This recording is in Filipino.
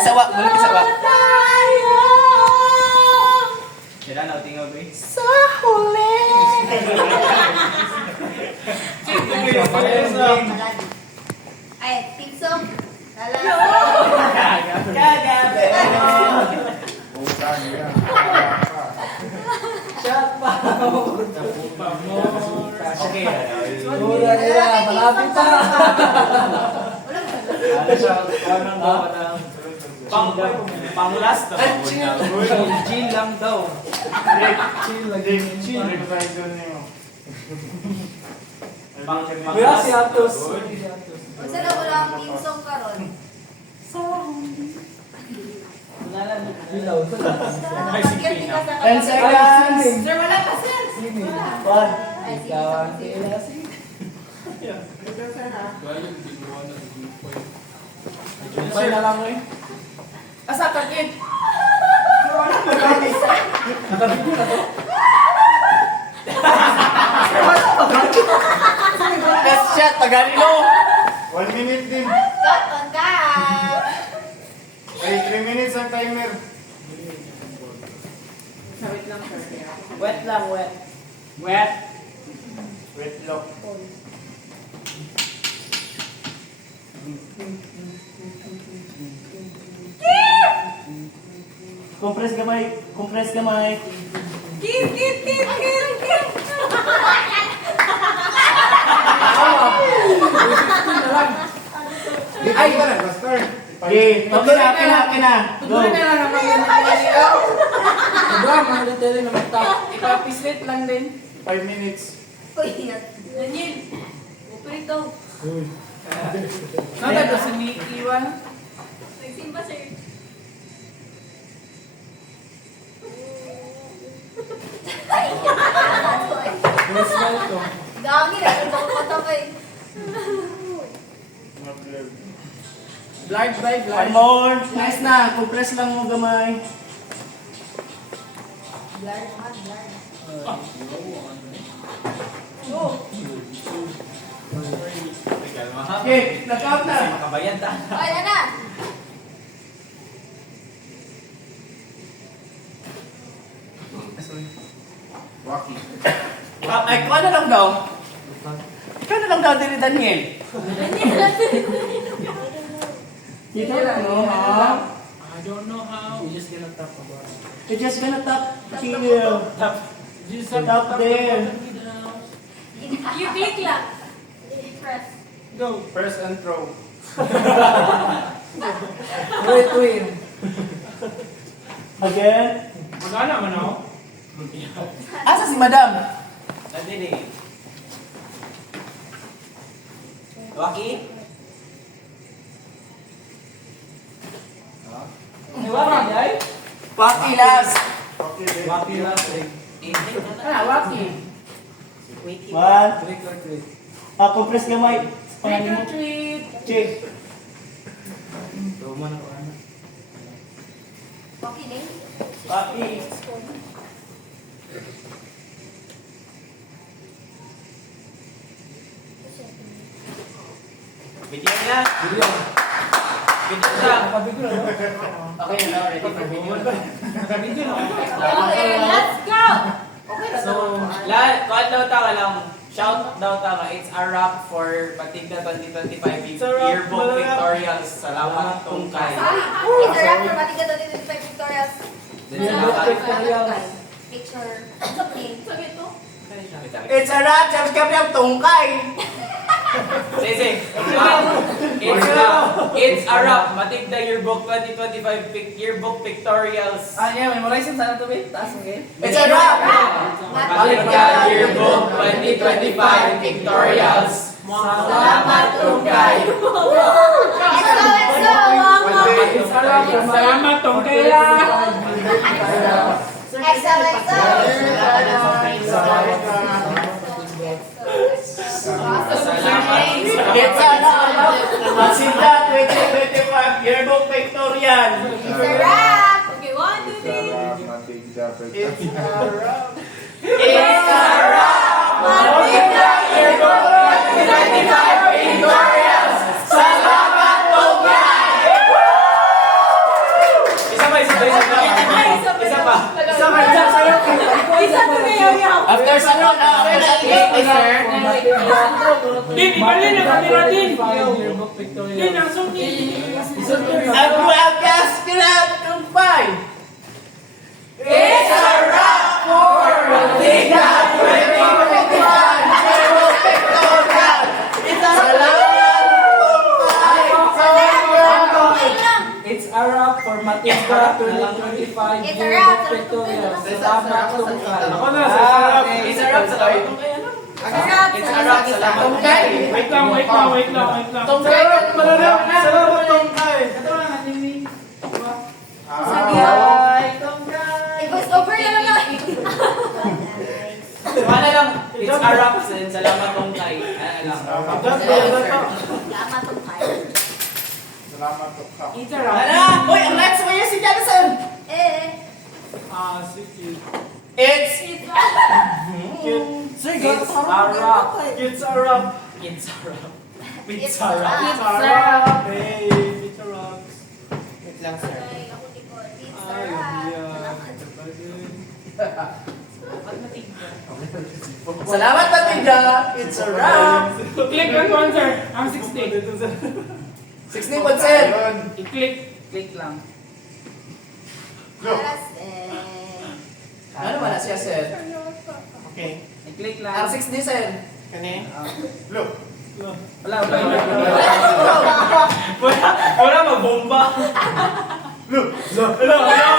Kasawa, mula kasawa. Sila na tingaw ba? Sa huli. Ay, team song. Kagabi. Okay. Wala nila, malapit pa. Ano siya? Anong daw na? Pang-last na ba? Chill lang daw. Chill lang. Chill. Kuya, si Atos. Basta na wala ang team song karon. Wala na, bilaw. 10 seconds. Sir, wala pa sir. Sini. One. Ay, sige, Ikaw ang sige. kilasi. Bye na lang eh. Asa kakit? Nakabigyo na to? Best shot, Pagarilo. 1 minute din. Cut on cam. Ay, 3 minutes ang timer. Wet lang, wet. Wet. Wait lock. Compress gamay, compress gamay. Keep. Ay, ba na? Basta. Okay, kina. Go. Diba, mga detailing na magtap. Ipapislit lang din. 5 minutes. Uy, Daniel. Uperito. Nada do si Mickey Iwan. Nagsimba sir. Yes, welcome. Gagi na, ito ko patapay. Blind. One more. Nice na. Compress lang mo gamay. Blur naman, blur. Okay, nag-out na. Makabayan ta. Ay, ana. Waki. Ay, ikaw na lang daw. Ikaw na lang daw, Dili Daniel. Dito lang, no? Ha? I don't know how. We're just gonna tap about it. You're just gonna tap here. Just Tap there. You click lang. Press. Go. Press and throw. Wait. Again. Magana man ako? Asa si Madam? Nadili. Waki? Wala guys. Waki last. Okay, then. Waki last eh. Waki. Wait. One. Trick or treat. Compress gamay. Pangalan mo. Check. Roman ako ano. Okay, name. Waki. Video na. Video. Video na. Nakabigyo na, no? Okay, now ready for video. Nakabigyo na. Okay, let's go. So, kahit daw taka lang, shout daw taka, it's a wrap for Patigna 2025 Yearbook Victorials. Salamat tungkay. It's a wrap for Matiga 2025 Victoria's. Salamat. Picture. Okay. Sabi ito? It's a wrap. Sabi kami ang tungkay. Sisig. It's a wrap. Matigda Yearbook 2025 Yearbook Pictorials. Yeah, memorize yung sana to, babe. Taas mo, okay? It's a It's a wrap. wrap. Matigda Yearbook 2025 Victorials. Salamat tungkay. Let's go. Salamat tong kaya. It's a wrap. Masinda 2025 Yearbook Victorian. It's a wrap. Okay, 1, 2, 3. It's a wrap. It's a wrap. Matigda Yearbook 2025 Victorials. Salamat tungkay. After sa noon, after sa Mister. Din, ibalik na kamera din. Din, asong Ang broadcast club ng 5. It's a wrap for Mantika 2021 Yearbook Pictorial. Salamat It's a wrap for Matika 2025 It's a wrap. Pictorial. Salamat tungkay. Ako na, sa sarap. It's a wrap sa lahat. It's a wrap sa lahat. Wait lang. Tungkay ka Salamat tungkay. I-voice over na lang yan. Ano lang, it's a wrap sin. Salamat tungkay. Ano lang. Salamat tong kayo. Salamat tungkay. Ano? Uy, ang next mo si Jonathan. It's Sir, It's a wrap. It's a wrap. It's a wrap. It's It's a wrap. Wait lang, sir. Ay, ako di ko. It's a wrap. Salamat, Patinga. It's a wrap. I-click ang sponsor. Ang 60. 16%. Ayun. I-click. Click lang. Look. Ano ba na siya, sir? Okay. I-click lang. Ang 60, sir. Kani? Look. Wala. Wala magbomba. Look. Wala.